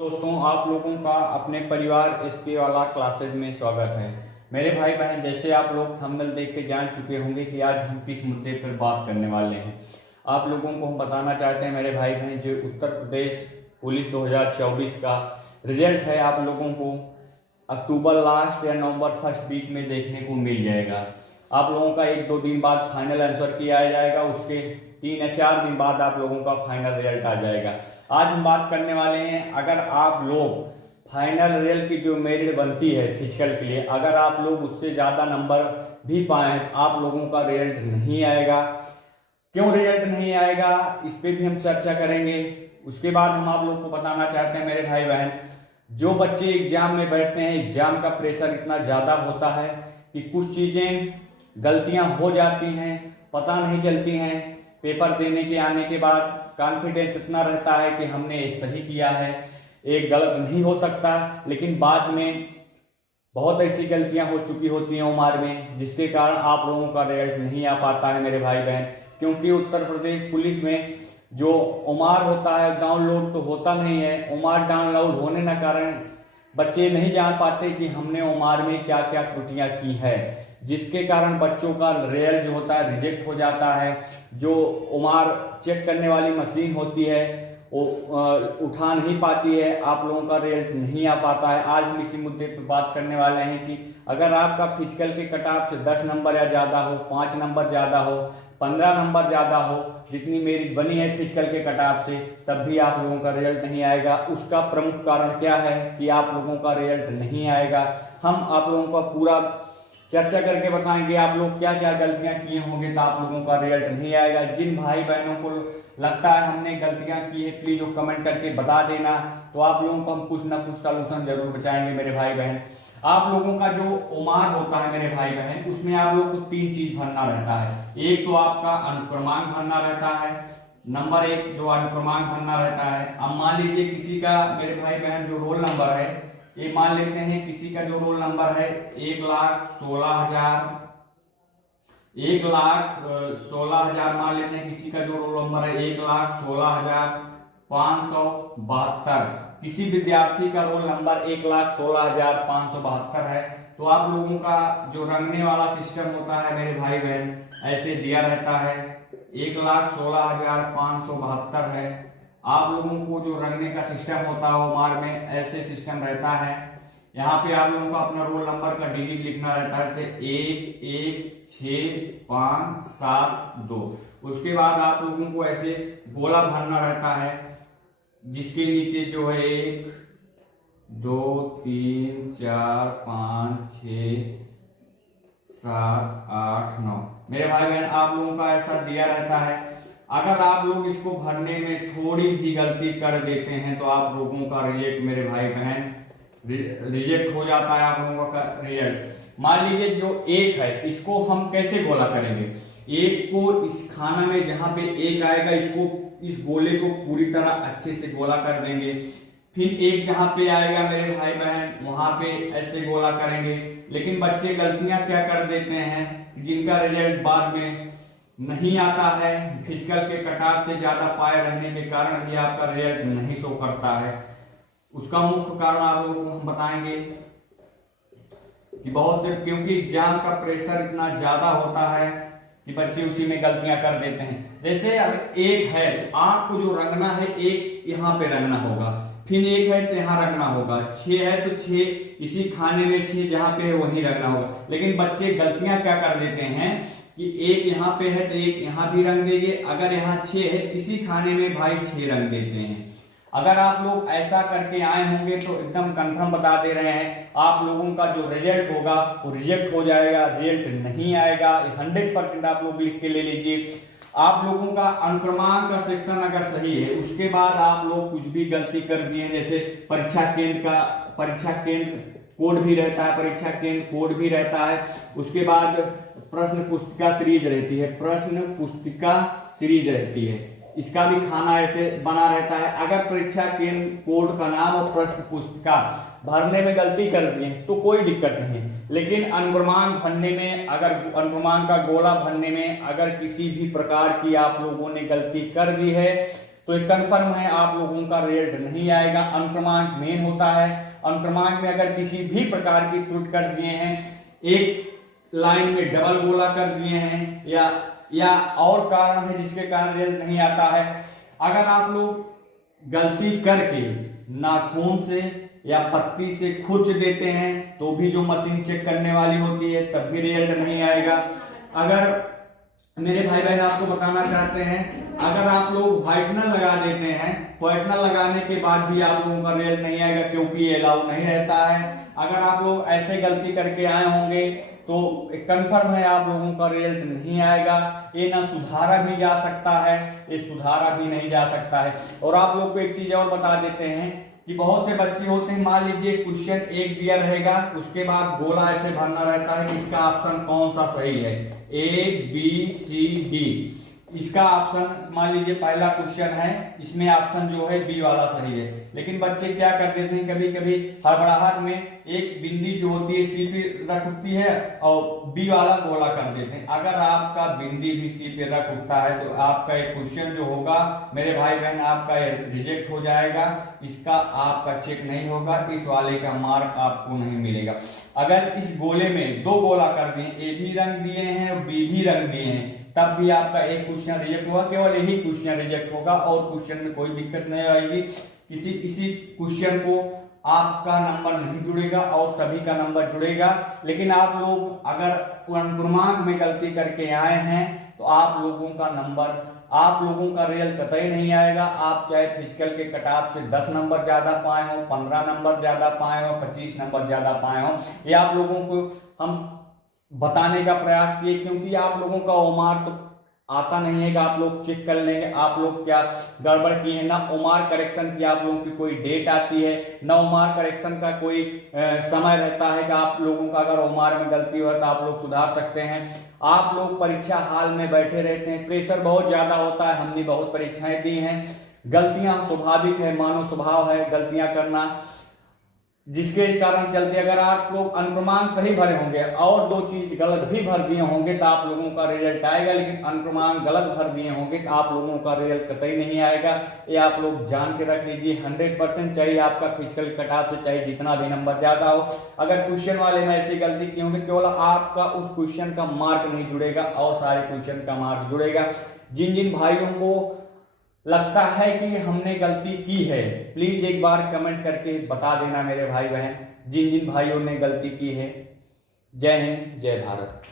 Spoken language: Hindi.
दोस्तों, आप लोगों का अपने परिवार एसके वाला क्लासेज में स्वागत है। मेरे भाई बहन, जैसे आप लोग थंबनेल देख के जान चुके होंगे कि आज हम किस मुद्दे पर बात करने वाले हैं। आप लोगों को हम बताना चाहते हैं मेरे भाई बहन, जो उत्तर प्रदेश पुलिस 2024 का रिजल्ट है, आप लोगों को अक्टूबर लास्ट या नवंबर फर्स्ट वीक में देखने को मिल जाएगा। आप लोगों का 1-2 दिन बाद फाइनल आंसर किया जाएगा, उसके 3 या 4 दिन बाद आप लोगों का फाइनल रिजल्ट आ जाएगा। आज हम बात करने वाले हैं, अगर आप लोग फाइनल रिजल्ट की जो मेरिट बनती है फिजिकल के लिए, अगर आप लोग उससे ज़्यादा नंबर भी पाए हैं तो आप लोगों का रिजल्ट नहीं आएगा। क्यों रिजल्ट नहीं आएगा, इस पर भी हम चर्चा करेंगे। उसके बाद हम आप लोग को बताना चाहते हैं मेरे भाई बहन, जो बच्चे एग्जाम में बैठते हैं, एग्जाम का प्रेशर इतना ज़्यादा होता है कि कुछ चीज़ें गलतियां हो जाती हैं, पता नहीं चलती हैं। पेपर देने के आने के बाद कॉन्फिडेंस इतना रहता है कि हमने सही किया है, एक गलत नहीं हो सकता, लेकिन बाद में बहुत ऐसी गलतियां हो चुकी होती हैं उम्र में, जिसके कारण आप लोगों का रिजल्ट नहीं आ पाता है मेरे भाई बहन। क्योंकि उत्तर प्रदेश पुलिस में जो उम्र होता है डाउनलोड तो होता नहीं है। उम्र डाउनलोड होने के कारण बच्चे नहीं जान पाते कि हमने उम्र में क्या क्या त्रुटियां की है, जिसके कारण बच्चों का रिजल्ट जो होता है रिजेक्ट हो जाता है। जो उम्र चेक करने वाली मशीन होती है वो उठा नहीं पाती है, आप लोगों का रिजल्ट नहीं आ पाता है। आज हम इसी मुद्दे पर बात करने वाले हैं कि अगर आपका फिजिकल के कट ऑफ से 10 नंबर या ज़्यादा हो, 5 नंबर ज़्यादा हो, 15 नंबर ज़्यादा हो, जितनी मेरिट बनी है फिजिकल के कट ऑफ से, तब भी आप लोगों का रिजल्ट नहीं आएगा। उसका प्रमुख कारण क्या है कि आप लोगों का रिजल्ट नहीं आएगा, हम आप लोगों का पूरा चर्चा करके बताएंगे आप लोग क्या क्या गलतियां किए होंगे तो आप लोगों का रिजल्ट नहीं आएगा। जिन भाई बहनों को लगता है हमने गलतियां की है, प्लीज वो कमेंट करके बता देना, तो आप लोगों को हम कुछ ना कुछ सॉल्यूशन जरूर बचाएंगे मेरे भाई बहन। आप लोगों का जो उम्र होता है मेरे भाई बहन, उसमें आप लोग को 3 चीज भरना रहता है। एक तो आपका अनुक्रमांक भरना रहता है, नंबर 1 जो अनुक्रमांक भरना रहता है। अब मान लीजिए किसी का मेरे भाई बहन जो रोल नंबर है, ये मान लेते हैं किसी का जो रोल नंबर है 1,16,000 मान लेते हैं। किसी का जो रोल नंबर है 1,16,572। किसी विद्यार्थी का रोल नंबर 1,16,572 है। तो आप लोगों का जो रंगने वाला सिस्टम होता है मेरे भाई बहन, ऐसे दिया रहता है 1,16,572 है। आप लोगों को जो रंगने का सिस्टम होता है उम्र में ऐसे सिस्टम रहता है। यहाँ पे आप लोगों को अपना रोल नंबर का डिजिट लिखना रहता है, जैसे 1,1,6,5,7,2। उसके बाद आप लोगों को ऐसे गोला भरना रहता है, जिसके नीचे जो है 1, 2, 3, 4, 5, 6, 7, 8, 9 मेरे भाई बहन आप लोगों का ऐसा दिया रहता है। अगर आप लोग इसको भरने में थोड़ी भी गलती कर देते हैं तो आप लोगों का रिजल्ट मेरे भाई बहन रिजेक्ट हो जाता है। आप लोगों का रिजल्ट मान लीजिए जो 1 है, इसको हम कैसे गोला करेंगे। 1 को इस खाना में जहां पे 1 आएगा, इसको इस गोले को पूरी तरह अच्छे से गोला कर देंगे। फिर 1 जहां पे आएगा मेरे भाई बहन, वहां पे ऐसे गोला करेंगे। लेकिन बच्चे गलतियां क्या कर देते हैं, जिनका रिजल्ट बाद में नहीं आता है, फिजिकल के कटाव से ज्यादा पाए रहने के कारण भी आपका रिजल्ट नहीं शो करता है। उसका मुख्य कारण आप लोगों को हम बताएंगे कि बहुत से, क्योंकि एग्जाम का प्रेशर इतना ज्यादा होता है कि बच्चे उसी में गलतियां कर देते हैं। जैसे अब 1 है, आंख को जो रंगना है 1 यहाँ पे रंगना होगा, फिर 1 है तो यहाँ रंगना होगा, 6 है तो 6 इसी खाने में 6 जहाँ पे है वहीं रंगना होगा। लेकिन बच्चे गलतियां क्या कर देते हैं कि 1 यहाँ पे है तो 1 यहाँ भी रंग देंगे, अगर यहाँ 6 है इसी खाने में भाई 6 रंग देते हैं। अगर आप लोग ऐसा करके आए होंगे तो एकदम कंफर्म बता दे रहे हैं, आप लोगों का जो रिजल्ट होगा वो रिजेक्ट हो जाएगा, रिजल्ट नहीं आएगा। 100% आप लोग लिख के ले लीजिए। आप लोगों का अनुक्रमांक का सेक्शन अगर सही है, उसके बाद आप लोग कुछ भी गलती कर दिए, जैसे परीक्षा केंद्र कोड भी रहता है, परीक्षा केंद्र कोड भी रहता है। उसके बाद प्रश्न पुस्तिका सीरीज रहती है, इसका भी खाना ऐसे बना रहता है। अगर परीक्षा केंद्र कोड का नाम और प्रश्न पुस्तिका भरने में गलती कर दिए तो कोई दिक्कत नहीं है, लेकिन अनुक्रमांक भरने में, अगर अनुक्रमांक का गोला भरने में अगर किसी भी प्रकार की आप लोगों ने गलती कर दी है तो एक कन्फर्म है आप लोगों का रिजल्ट नहीं आएगा। अनुक्रमांक मेन होता है, अनुक्रमांक में अगर किसी भी प्रकार की त्रुटि कर दिए हैं, एक लाइन में डबल गोला कर दिए हैं या और कारण है जिसके कारण रिजल्ट नहीं आता है, अगर आप लोग गलती करके नाखून से या पत्ती से खुरच देते हैं तो भी जो मशीन चेक करने वाली होती है तब भी रिजल्ट नहीं आएगा। अगर मेरे भाई बहन आपको बताना चाहते हैं, अगर आप लोग व्हाइटनर लगा देते हैं, व्हाइटनर लगाने के बाद भी आप लोगों का रिजल्ट नहीं आएगा क्योंकि ये अलाउ नहीं रहता है। अगर आप लोग ऐसे गलती करके आए होंगे तो कंफर्म है आप लोगों का रिजल्ट नहीं आएगा। ये ना सुधारा भी जा सकता है, ये सुधारा भी नहीं जा सकता है। और आप लोग को एक चीज और बता देते हैं कि बहुत से बच्चे होते हैं, मान लीजिए क्वेश्चन एक दिया रहेगा, उसके बाद गोला ऐसे भरना रहता है कि इसका ऑप्शन कौन सा सही है, ABCD। इसका ऑप्शन मान लीजिए पहला क्वेश्चन है, इसमें ऑप्शन जो है बी वाला सही है, लेकिन बच्चे क्या कर देते हैं, कभी कभी हड़बड़ाहट में एक बिंदी जो होती है सी पे रख उठती है और बी वाला गोला कर देते हैं। अगर आपका बिंदी भी सी पे रख उठता है तो आपका एक क्वेश्चन जो होगा मेरे भाई बहन आपका रिजेक्ट हो जाएगा, इसका आपका चेक नहीं होगा, इस वाले का मार्क आपको नहीं मिलेगा। अगर इस गोले में दो गोला कर दिए, ए भी रंग दिए हैं और बी भी रंग दिए हैं, तब भी आपका एक क्वेश्चन रिजेक्ट होगा, केवल यही क्वेश्चन रिजेक्ट होगा और क्वेश्चन में कोई दिक्कत नहीं आएगी। किसी क्वेश्चन को आपका नंबर नहीं जुड़ेगा और सभी का नंबर जुड़ेगा। लेकिन आप लोग अगर क्रमांक में गलती करके आए हैं तो आप लोगों का नंबर, आप लोगों का रिजल्ट कतई नहीं आएगा। आप चाहे फिजिकल के कटऑफ से 10 नंबर ज्यादा पाए हो, 15 नंबर ज्यादा पाए हो, 25 नंबर ज्यादा पाए हो, ये आप लोगों को हम बताने का प्रयास किए, क्योंकि आप लोगों का ओमार तो आता नहीं है कि आप लोग चेक कर लेंगे आप लोग क्या गड़बड़ किए हैं। ना ओमार करेक्शन की आप लोगों की कोई डेट आती है, ना ओमार करेक्शन का कोई समय रहता है कि आप लोगों का अगर ओमार में गलती हो तो आप लोग सुधार सकते हैं। आप लोग परीक्षा हाल में बैठे रहते हैं, प्रेशर बहुत ज्यादा होता है, हमने बहुत परीक्षाएं दी हैं, गलतियां स्वाभाविक है, मानव स्वभाव है गलतियां करना, जिसके कारण चलते अगर आप लोग अनुक्रमांक सही भरे होंगे और दो चीज गलत भी भर दिए होंगे तो आप लोगों का रिजल्ट आएगा, लेकिन अनुक्रमांक गलत भर दिए होंगे तो आप लोगों का रिजल्ट कतई नहीं आएगा। ये आप लोग जान के रख लीजिए। 100% चाहिए आपका फिजिकल कटऑफ से चाहे जितना भी नंबर ज्यादा हो, अगर क्वेश्चन वाले में ऐसी गलती की होगी केवल आपका उस क्वेश्चन का मार्क नहीं जुड़ेगा और सारे क्वेश्चन का मार्क जुड़ेगा। जिन जिन भाइयों को लगता है कि हमने गलती की है, प्लीज एक बार कमेंट करके बता देना मेरे भाई बहन, जिन जिन भाइयों ने गलती की है। जय हिंद, जय भारत।